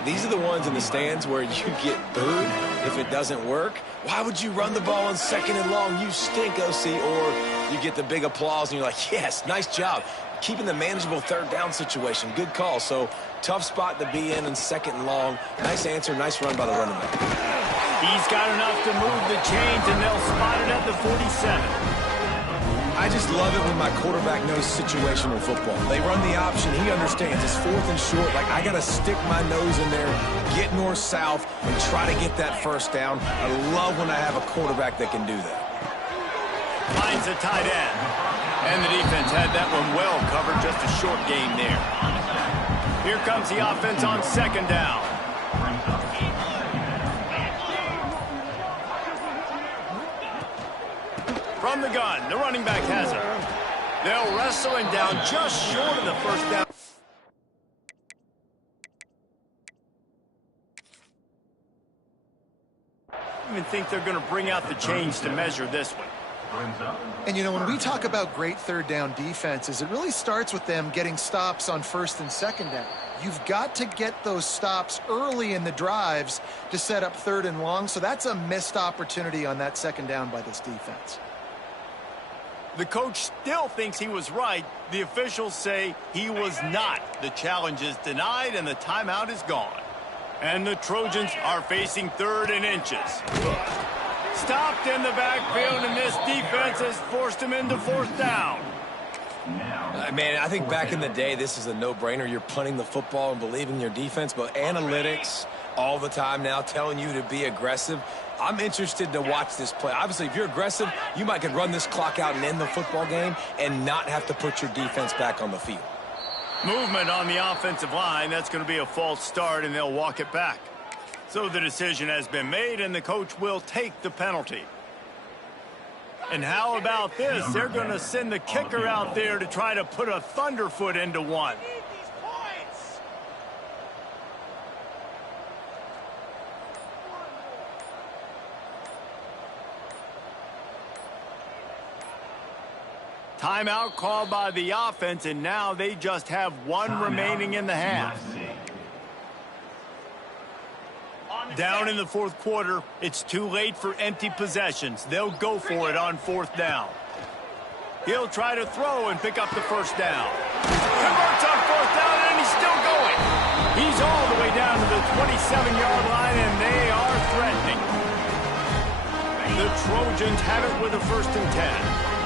These are the ones in the stands where you get booed if it doesn't work. Why would you run the ball on second and long? You stink, OC. Or you get the big applause and you're like, yes, nice job. Keeping the manageable third down situation. Good call. So tough spot to be in second and long. Nice answer, nice run by the running back. He's got enough to move the chains, and they'll spot it at the 47. I just love it when my quarterback knows situational football. They run the option. He understands. It's 4th and short. Like, I got to stick my nose in there, get north-south, and try to get that first down. I love when I have a quarterback that can do that. Finds a tight end. And the defense had that one well covered. Just a short gain there. Here comes the offense on second down. From the gun, the running back has it. They'll wrestle him down just short of the first down. I even think they're going to bring out the chains to measure this one. And, you know, when we talk about great third down defenses, it really starts with them getting stops on first and second down. You've got to get those stops early in the drives to set up third and long, so that's a missed opportunity on that second down by this defense. The coach still thinks he was right. The officials say he was not. The challenge is denied, and the timeout is gone. And the Trojans are facing 3rd and inches. Stopped in the backfield, and this defense has forced him into 4th down. Man, I think back in the day, this is a no-brainer. You're punting the football and believing your defense, but analytics all the time now telling you to be aggressive. I'm interested to watch this play. Obviously, if you're aggressive, you might could run this clock out and end the football game and not have to put your defense back on the field. Movement on the offensive line. That's going to be a false start, and they'll walk it back. So the decision has been made, and the coach will take the penalty. And how about this? They're going to send the kicker out there to try to put a thunderfoot into one. Timeout called by the offense, and now they just have one remaining in the half. On Down in the fourth quarter, it's too late for empty possessions. They'll go for it on fourth down. He'll try to throw and pick up the first down. Converts on fourth down, and he's still going. He's all the way down to the 27-yard line, and they are threatening. The Trojans have it with a 1st and 10.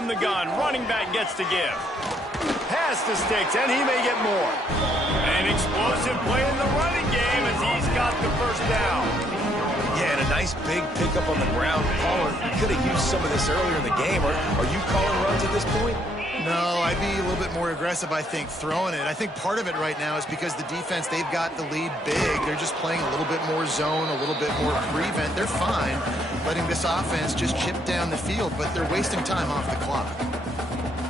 From the gun, running back gets to give. Pass the sticks, and he may get more. An explosive play in the running game as he's got the first down. Yeah, and a nice big pickup on the ground. Pollard could have used some of this earlier in the game. Are you calling runs at this point? No, I'd be a little bit more aggressive, I think, throwing it. I think part of it right now is because the defense, they've got the lead big. They're just playing a little bit more zone, a little bit more prevent. They're fine letting this offense just chip down the field, but they're wasting time off the clock.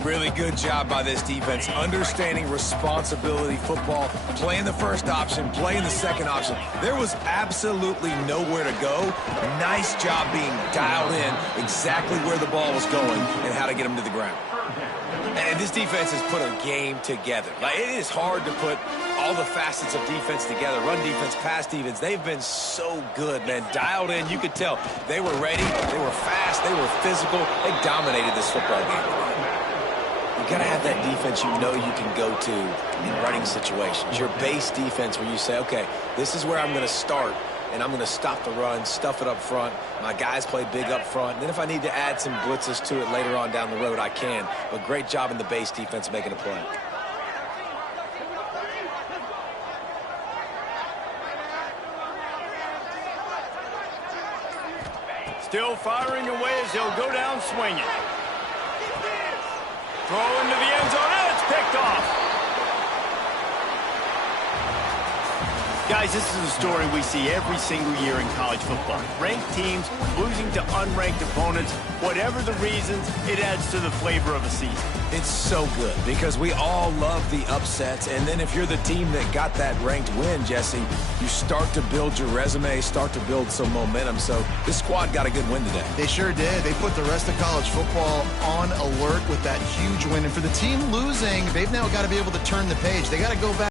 Really good job by this defense, understanding responsibility football, playing the first option, playing the second option. There was absolutely nowhere to go. Nice job being dialed in exactly where the ball was going and how to get them to the ground. And this defense has put a game together. Like, it is hard to put all the facets of defense together. Run defense, pass defense. They've been so good, man. Dialed in. You could tell they were ready. They were fast. They were physical. They dominated this football game. You got to have that defense you know you can go to in running situations. Your base defense where you say, okay, this is where I'm going to start, and I'm going to stop the run, stuff it up front. My guys play big up front. And then if I need to add some blitzes to it later on down the road, I can. But great job in the base defense making a play. Still firing away as he'll go down swinging. Throw into the end zone, and it's picked off. Guys, this is a story we see every single year in college football. Ranked teams losing to unranked opponents. Whatever the reasons, it adds to the flavor of a season. It's so good because we all love the upsets. And then if you're the team that got that ranked win, Jesse, you start to build your resume, start to build some momentum. So this squad got a good win today. They sure did. They put the rest of college football on alert with that huge win. And for the team losing, they've now got to be able to turn the page. They got to go back.